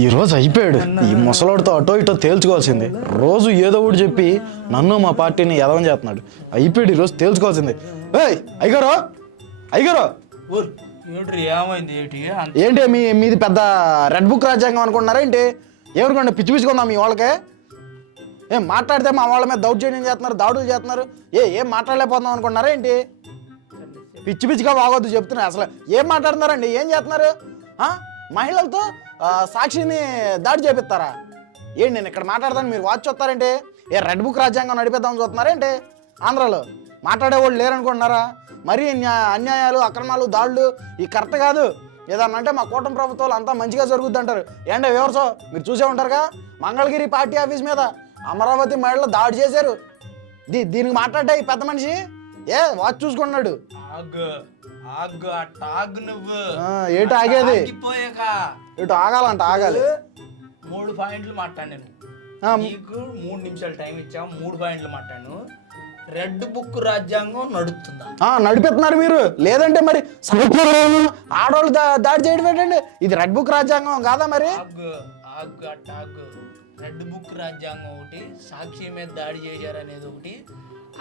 ఈ రోజు అయిపోయాడు. ఈ ముసలోడితో అటో ఇటో తేల్చుకోవాల్సింది. రోజు ఏదో ఒకటి చెప్పి నన్ను మా పార్టీని ఎదవం చేస్తున్నాడు. అయిపోయాడు ఈ రోజు తేల్చుకోవాల్సింది. ఏయ్ అయ్యగారు! అయ్యగారు! ఊరు ఏంటి? మీ మీది పెద్ద రెడ్ బుక్ రాజ్యాంగం అనుకుంటున్నారా ఏంటి? ఎవరికండి పిచ్చి పిచ్చుకుందాం మీ వాళ్ళకే? ఏం మాట్లాడితే మా వాళ్ళ మీద దౌర్జన్యం చేస్తున్నారు దాడులు చేస్తున్నారు? ఏ ఏం మాట్లాడలేకపోతున్నాం అనుకుంటున్నారా ఏంటి? పిచ్చి పిచ్చిగా బాగోద్దు చెప్తున్నా అసలు. ఏం మాట్లాడుతున్నారండి? ఏం చేస్తున్నారు? మహిళలతో సాక్షిని దాడి చేపిస్తారా? ఏంటి నేను ఇక్కడ మాట్లాడతాను? మీరు వాచ్ చూస్తారేంటి? ఏ రెడ్ బుక్ రాజ్యాంగం నడిపేద్దామని చూస్తున్నారేంటి? ఆంధ్రాలో మాట్లాడేవాళ్ళు లేరనుకుంటున్నారా? మరీ న్యా- అన్యాయాలు అక్రమాలు దాడులు ఈ కరెక్ట్ కాదు. ఏదన్నా అంటే మా కూటమి ప్రభుత్వాలు అంతా మంచిగా జరుగుద్ది అంటారు ఏంటో వివరసో మీరు చూసే ఉంటారుగా? మంగళగిరి పార్టీ ఆఫీస్ మీద అమరావతి మహిళలు దాడి చేశారు. దీ దీనికి మాట్లాడే ఈ పెద్ద మనిషి? ఏ వాచ్ చూసుకున్నాడు ఆగు ఆగు ఇటు ఆగాలంట ఆగాలి. మూడు పాయింట్లు మాట్లాడాను నీకు మూడు నిమిషాలు టైం ఇచ్చాం మూడు పాయింట్లు మాట్లాడాను రెడ్ బుక్ రాజ్యాంగం నడుస్తుందా ఆ, నడిపిస్తున్నారు మీరు. లేదంటే మరి ఆడవాళ్ళు దాడి చేయడం ఏంటండి? ఇది రెడ్ బుక్ రాజ్యాంగం కాదా మరి? రెడ్ బుక్ రాజ్యాంగం ఒకటి సాక్షి మీద దాడి చేశారనేది ఒకటి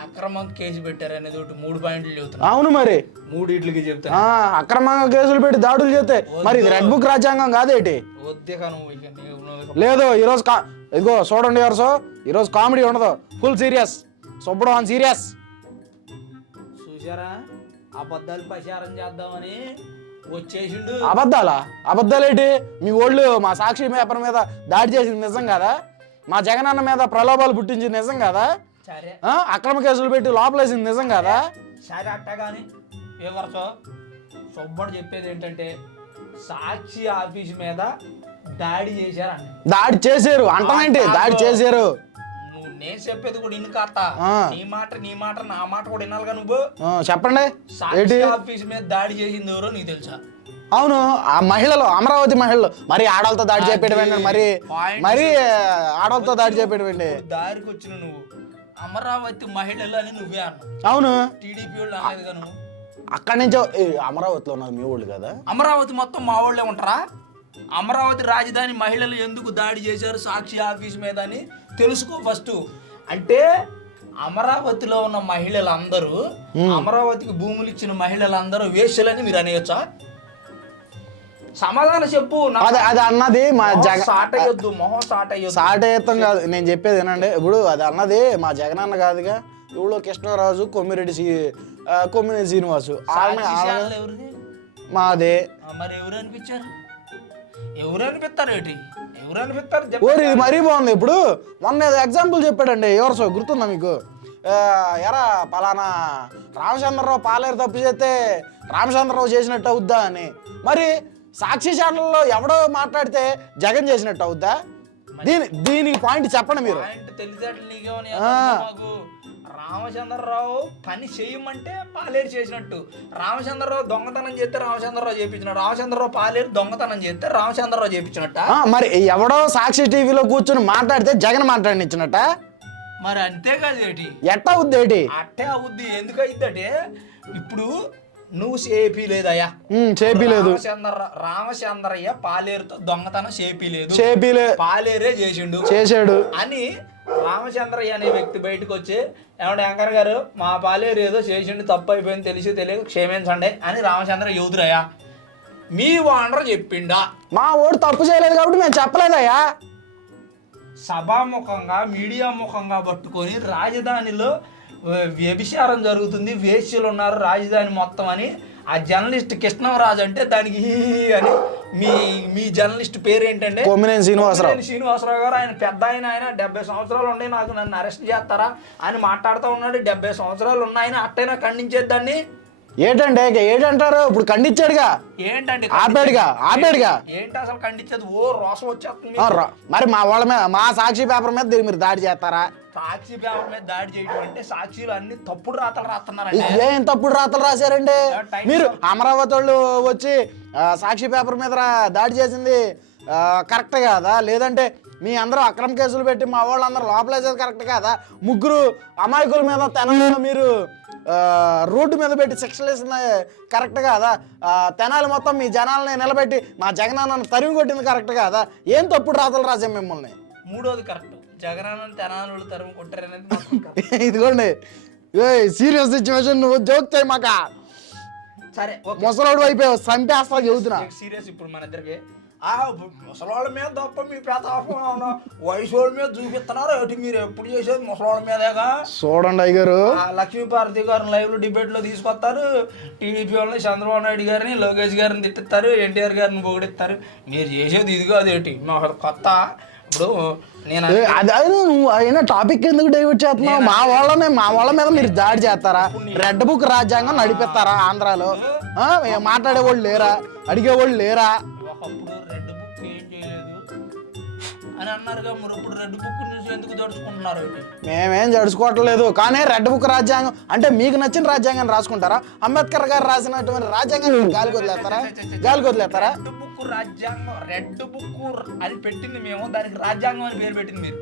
అక్రమం కేసు పెట్టారనేది ఒకటి మూడు పాయింట్లు చెబుతున్నా. అవును మరి. అక్రమంగా కేసులు పెట్టి దాడులు చేస్తే మరి ఇది రెడ్ బుక్ రాజ్యాంగం కాదేటి లేదు ఈరోజు కా ఇదిగో చూడండి ఎవరు ఈరోజు కామెడీ ఉండదు. ఫుల్ సీరియస్ సుబ్బడం ఆన్ సీరియస్ చూసారా అబద్ధాలు ప్రచారం చేద్దామని వచ్చేసిండు. అబద్ధాలా? అబద్ధాలేంటి మీ ఓళ్ళు మా సాక్షి పేపర్ మీద దాడి చేసింది నిజం కదా? మా జగనన్న మీద ప్రలోభాలు పుట్టించింది నిజం కదా? అక్రమ కేసులు పెట్టి లోపలేసింది నిజం కదా? సరే అట్టగాని వివరసో సుబ్బడు చెప్పేది ఏంటంటే సాక్షి ఆఫీస్ మీద దాడి చేశారంట దాడి చేశారు. అంటమేంటి దాడి చేశారు. నువ్వు నేను చెప్పేది కూడా ఇన్ని ఆ. నీ మాట నీ మాట నా మాట కూడా వినాలిగా నువ్వు? చెప్పండి. సాక్షి ఆఫీస్ మీద దాడి చేసింది ఎవరో నీకు తెలుసా? అవును. ఆ మహిళలు అమరావతి మహిళలు. మరి ఆడవాళ్ళతో దాడి ఏంటి మరి. మరి ఆడవాళ్ళతో దాడి ఇప్పుడు దారికి వచ్చిన నువ్వు. అమరావతి మహిళలు అని నువ్వే అన్నావు. అవును. టీడీపీ వాళ్ళు అనేదిగా నువ్వు? అక్కడి నుంచి అమరావతిలో ఉన్నది మీ ఊళ్ళు కదా? అమరావతి మొత్తం మా వాళ్ళే ఉంటారా? అమరావతి రాజధాని మహిళలు ఎందుకు దాడి చేశారు సాక్షి ఆఫీస్ మీద అని తెలుసుకో ఫస్ట్ అంటే అమరావతిలో ఉన్న మహిళలందరూ అమరావతికి భూములు ఇచ్చిన మహిళలందరూ వేశ్యలని మీరు అనేయచ్చా? సమాధానం చెప్పు. అది అది అన్నది మా మొహం జగ సాట అయ్యొద్దు మొహం కాదు. నేను చెప్పేది ఏనండి ఇప్పుడు అది అన్నది మా జగనన్న కాదుగా ఇప్పుడు కృష్ణరాజు కొమ్మిరెడ్డి ఆ, కొమ్మిరెడ్డి శ్రీనివాసు. మాదే. మరి ఎవరు అనిపించారు? ఎవరు అనిపిస్తారు ఏంటి? ఎవరు అనిపిస్తారు. ఓరి ఇది మరీ బాగుంది. ఇప్పుడు మొన్న ఎగ్జాంపుల్ చెప్పాడండి ఎవరు గుర్తుందా మీకు? ఎరా పలానా రామచంద్రరావు పాలేరు తప్పు చేస్తే రామచంద్రరావు చేసినట్టు అవుద్దా అని. మరి సాక్షి ఛానల్లో ఎవడో మాట్లాడితే జగన్ చేసినట్టు అవుద్దా? దీని దీనికి పాయింట్ చెప్పండి మీరు. రామచంద్రరావు పని చేయమంటే పాలేరు చేసినట్టు. రామచంద్రరావు దొంగతనం చేస్తే రామచంద్రరావు చేపించినట్టు. రామచంద్రరావు పాలేరు దొంగతనం చేస్తే రామచంద్రరావు చేపించినట్ట. మరి ఎవడో సాక్షి టీవీలో కూర్చొని మాట్లాడితే జగన్ మాట్లాడినిచ్చినట్ట? మరి అంతే కదా ఏంటి? ఎట్ట అవుద్ది ఏంటి? అట్టే అవుద్ది. ఎందుకు అయిద్దంటే ఇప్పుడు నువ్వు సేపీ లేదయ్యా. ఉమ్, చేపిలేదు రామచంద్ర రామచంద్రయ్య పాలేరుతో దొంగతనం సేపీ లేదు. చేపిలే పాలేరే చేసిండు. చేశాడు. అని రామచంద్రయ్య అనే వ్యక్తి బయటకు వచ్చి ఏమంటే యాంకర్ గారు మా పాలేరు ఏదో చేసిండు తప్పు అయిపోయింది తెలిసి తెలియక క్షమించండి అని రామచంద్ర యూదురయ్య మీ వాండర్ చెప్పిండా? మా ఓడు తప్పు చేయలేదు కాబట్టి మేము చెప్పలేదయ్యా. సభాముఖంగా మీడియా ముఖంగా పట్టుకొని రాజధానిలో వ్యభిచారం జరుగుతుంది. వేశ్యలు ఉన్నారు రాజధాని మొత్తం అని. ఆ జర్నలిస్ట్ కృష్ణరాజు అంటే దానికి అని మీ మీ జర్నలిస్ట్ పేరు ఏంటంటే కొమ్మినేని శ్రీనివాసరావు. శ్రీనివాసరావు గారు. ఆయన పెద్ద ఆయన ఆయన డెబ్బై సంవత్సరాలు ఉన్నాయి నాకు నన్ను అరెస్ట్ చేస్తారా అని మాట్లాడుతూ ఉన్నాడు. డెబ్బై సంవత్సరాలు ఉన్నాయని అట్టైనా ఖండించేద్దాన్ని ఏంటంటే ఇక ఏంటంటారు? ఇప్పుడు ఖండించాడుగా ఏంటండి ఆపాడుగా ఆపాడుగా. ఏంటి అసలు ఖండించేది ఓ రోసం వచ్చేస్తుంది రా- మరి మా వాళ్ళ మీద మా సాక్షి పేపర్ మీద దీన్ని మీరు దాడి చేస్తారా? సాక్షి పేపర్ మీద దాడి చేయడం అంటే సాక్షులు అన్ని తప్పుడు రాతలు రాస్తున్నారండి. ఏం తప్పుడు రాతలు రాశారండి? మీరు అమరావతి వాళ్ళు వచ్చి ఆ, సాక్షి పేపర్ మీద రా- దాడి చేసింది ఆ, కరెక్ట్ కాదా? లేదంటే మీ అందరూ అక్రమ కేసులు పెట్టి మా వాళ్ళందరూ లోపలేసేది కరెక్ట్ కాదా? ముగ్గురు అమాయకుల మీద తెలంగాణ మీరు రోడ్డు మీద పెట్టి శిక్షలు వేసింది కరెక్ట్ కాదా తెనాలి మొత్తం మీ జనాలని నిలబెట్టి మా జగనన్నను తరిమి కొట్టింది కరెక్ట్ కాదా ఏం తప్పుడు రాతలు రాసాం మిమ్మల్ని? మూడోది కరెక్ట్ జగనాన్ని తెనాలు తరుము కొట్టారనేది. ఇదిగోండి. సీరియస్ సిచ్యువేషన్ నువ్వు జోక్ చేయి మాక. సరే ముసలోడు అయిపోయావు చంపేస్తా చెబుతున్నా. సీరియస్ ఇప్పుడు మన ఇద్దరికి. ముసలాళ్ళ మీద తప్ప మీ ప్రతాపం వయసు వాళ్ళ మీద చూపిస్తున్నారు? ఒకటి మీరు ఎప్పుడు చేసేది ముసలాళ్ళ మీదేగా? చూడండి అయ్యగారు. ఆ లక్ష్మీపార్వతి గారిని లైవ్లో డిబేట్లో తీసుకొస్తారు. టీడీపీ వాళ్ళని చంద్రబాబు నాయుడు గారిని లోకేష్ గారిని తిట్టిస్తారు. ఎన్టీఆర్ గారిని పొగిడిస్తారు మీరు చేసేది ఇది కాదు ఏంటి? మా కొత్త. ఇప్పుడు నేను అది నువ్వు అయినా టాపిక్ ఎందుకు డైవర్ట్ చేస్తున్నావు? మా వాళ్ళనే మా వాళ్ళ మీద మీరు దాడి చేస్తారా? రెడ్ బుక్ రాజ్యాంగం నడిపిస్తారా ఆంధ్రాలో? మాట్లాడేవాళ్ళు లేరా? అడిగేవాళ్ళు లేరా? అని అన్నారుగా మరి ఇప్పుడు రెడ్ బుక్ నుంచి ఎందుకు దడుచుకుంటున్నారు ఏంటి? మేమేం జడుచుకోవట్లేదు కానీ రెడ్ బుక్ రాజ్యాంగం అంటే మీకు నచ్చిన రాజ్యాంగాన్ని రాసుకుంటారా? అంబేద్కర్ గారు రాసినటువంటి రాజ్యాంగాన్ని గాలికి వదిలేస్తారా? గాలికి వదిలేస్తారా? రెడ్ బుక్ రాజ్యాంగం రెడ్ బుక్ అని పెట్టింది మేము దానికి రాజ్యాంగం అని పేరు పెట్టింది మీరు.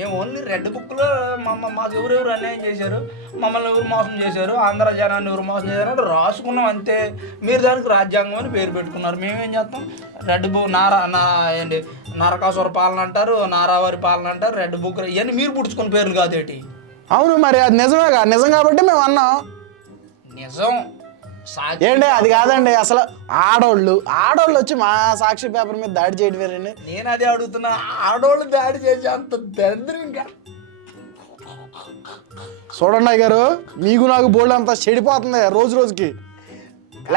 మేము ఓన్లీ రెడ్ బుక్లో మమ్మ మాకు ఎవరెవరు అన్యాయం చేశారు మమ్మల్ని ఎవరు మోసం చేశారు ఆంధ్ర జనాన్ని ఎవరు మోసం చేశారు అంటే రాసుకున్నాం అంతే. మీరు దానికి రాజ్యాంగం అని పేరు పెట్టుకున్నారు. మేమేం చేస్తాం? రెడ్ బుక్ నారా నా ఏంటి? నరకాసుర పాలన అంటారు నారావారి పాలన అంటారు రెడ్ బుక్ ఇవన్నీ మీరు పుట్టుకున్న పేర్లు కాదేటి అవును మరి అది నిజమేగా నిజం కాబట్టి మేము అన్నాం. నిజం. ఏంటి అది కాదండి అసలు ఆడోళ్ళు ఆడోళ్ళు వచ్చి మా సాక్షి పేపర్ మీద దాడి చేయడం వేరండి. నేను అదే అడుగుతున్నా ఆడోళ్ళు దాడి చేసే అంత దరిద్రం ఇంకా. చూడండి గారు మీకు నాకు బోల్డ్ అంతా చెడిపోతుంది రోజు రోజుకి.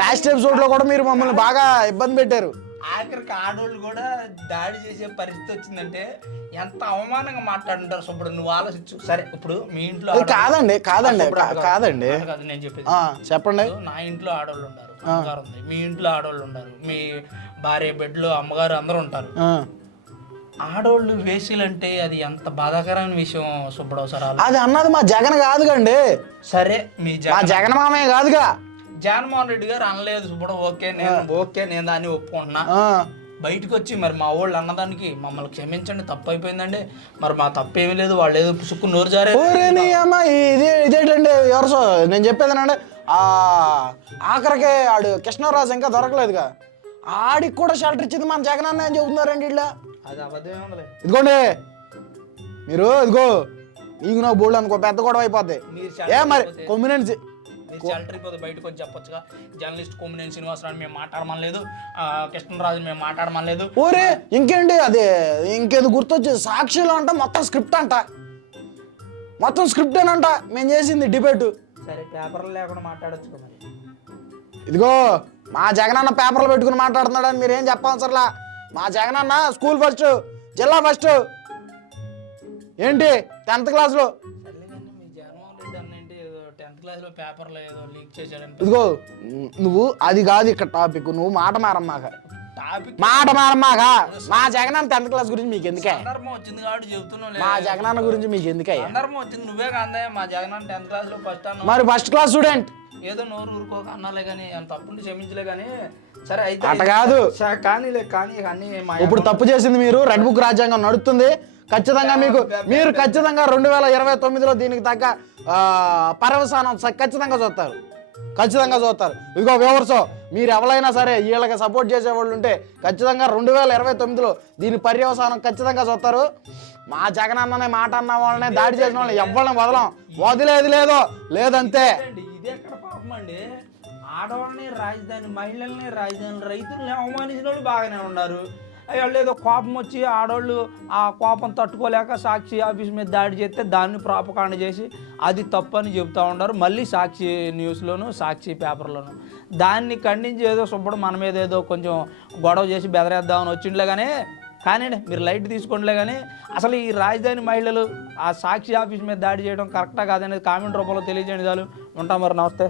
లాస్ట్ ఎపిసోడ్లో కూడా మీరు మమ్మల్ని బాగా ఇబ్బంది పెట్టారు. ఆఖరికి ఆడోళ్ళు కూడా దాడి చేసే పరిస్థితి వచ్చిందంటే ఎంత అవమానంగా మాట్లాడుంటారు సుబ్బడు? నువ్వు ఆలోచించు. సరే ఇప్పుడు మీ ఇంట్లో కాదండి కాదండి కాదు. కాదండి. కాదు నేను చెప్పేది. చెప్పండి. ఇప్పుడు నా ఇంట్లో అమ్మగారు ఉంది. మీ ఇంట్లో ఆడోళ్ళు ఉన్నారు మీ భార్య బిడ్డలు అమ్మగారు అందరూ ఉంటారు. ఆ. ఆడోళ్ళు వేసిలంటే అది ఎంత బాధాకరమైన విషయం సుబ్బడు సార్ అది అన్నది మా జగన్ కాదుగండి. సరే మీ జగన్ మామయ్య కాదుగా. జగన్మోహన్ రెడ్డి గారు అనలేదు సుబ్బడు ఓకే నేను ఓకే నేను దాన్ని ఒప్పుకుంటున్నా. బయటకు వచ్చి మరి మా వాళ్ళు అన్నదానికి మమ్మల్ని క్షమించండి తప్పు అయిపోయిందండి మరి మా తప్పు ఏమీ లేదు వాళ్ళు ఏదో పుసుక్కు నోరు జారే ఓరే నీ అమ్మ ఇది ఇదేంటండి ఎవరు నేను చెప్పేదేనండి ఆ ఆఖరికి ఆడు కృష్ణరాజు ఇంకా దొరకలేదుగా. ఆడికి కూడా షెల్టర్ ఇచ్చింది మన జగన్ అన్న అని చెబుతున్నారండి ఇట్లా ఉందిలే. ఇదిగోండి. మీరు ఇదిగో నీకు నాకు బోల్డ్ అనుకో పెద్ద గొడవ అయిపోద్ది. ఏ మరి అయిపోతే- అయిపోతే బయటకు వచ్చి చెప్పొచ్చుగా. జర్నలిస్ట్ కొమ్మినేని శ్రీనివాసరావు మేము మాట్లాడమనలేదు. కృష్ణరాజు మేము మాట్లాడమనలేదు. ఓరే ఇంకేంటి అదే? ఇంకేది గుర్తొచ్చి సాక్షిలో అంట మొత్తం స్క్రిప్ట్ అంట. మొత్తం స్క్రిప్ట్ అంట మేము చేసింది డిబేట్. సరే పేపర్లు లేకుండా మాట్లాడొచ్చు మరి. ఇదిగో మా జగనన్న పేపర్లు పెట్టుకుని మాట్లాడుతున్నాడని మీరు ఏం చెప్పవసరలా? మా జగనన్న స్కూల్ ఫస్ట్ జిల్లా ఫస్ట్. ఏంటి? టెన్త్ క్లాస్లో. టెన్త్ క్లాస్లో పేపర్లో ఏదో లీక్ చేశాడని ఇదిగో నువ్వు అది కాదు ఇక్కడ టాపిక్ నువ్వు మాట మారమ్మాక. టాపిక్ మాట మారమ్మాక. మా జగనన్న టెన్త్ క్లాస్ గురించి మీకు ఎందుకే? సందర్భం వచ్చింది కాబట్టి చెబుతున్నావు మా జగనన్న గురించి మీకు ఎందుకే? సందర్భం వచ్చింది నువ్వే కాదే మా జగన్ అన్న టెన్త్ క్లాస్లో ఫస్ట్ అన్న మరి ఫస్ట్ క్లాస్ స్టూడెంట్ ఏదో నోరు ఊరుకోక అన్నాలే కానీ అంత తప్పుని క్షమించలే కానీ సరే అయితే అట్ట కాదు. సరే, కానీలే కానీ అన్ని మా ఇప్పుడు తప్పు చేసింది మీరు రెడ్ బుక్ రాజ్యాంగం నడుస్తుంది ఖచ్చితంగా మీకు మీరు ఖచ్చితంగా రెండు వేల ఇరవై తొమ్మిదిలో దీనికి తగ్గ ఆ, పర్యవసానం ఖచ్చితంగా చూస్తారు. ఖచ్చితంగా చూస్తారు. ఇదిగో వివర్సో మీరు ఎవరైనా సరే వీళ్ళకి సపోర్ట్ చేసేవాళ్ళు ఉంటే ఖచ్చితంగా రెండు వేల ఇరవై తొమ్మిదిలో దీని పర్యవసానం ఖచ్చితంగా చూస్తారు. మా జగన్ అన్ననే మాట అన్న వాళ్ళనే దాడి చేసిన వాళ్ళని ఎవరిని వదలం. వదిలేది లేదో. లేదంతే. ఆడవాళ్ళని రాజధాని మహిళల్ని రాజధాని రైతుల్ని అవమానించిన వాళ్ళు బాగానే ఉన్నారు. వాళ్ళు ఏదో కోపం వచ్చి ఆడవాళ్ళు ఆ కోపం తట్టుకోలేక సాక్షి ఆఫీస్ మీద దాడి చేస్తే దాన్ని ప్రాపకాండ చేసి అది తప్పని చెప్తా ఉంటారు మళ్ళీ సాక్షి న్యూస్లోను సాక్షి పేపర్లోను. దాన్ని ఖండించి ఏదో సుబ్బడు మన మీద ఏదో కొంచెం గొడవ చేసి బెదరేద్దామని వచ్చిండలే కానీ కానీ మీరు లైట్ తీసుకోండిలే కానీ అసలు ఈ రాజధాని మహిళలు ఆ సాక్షి ఆఫీస్ మీద దాడి చేయడం కరెక్టా కాదనేది కామెంట్ రూపంలో తెలియజేయండి చాలు. ఉంటాం మరి నమస్తే.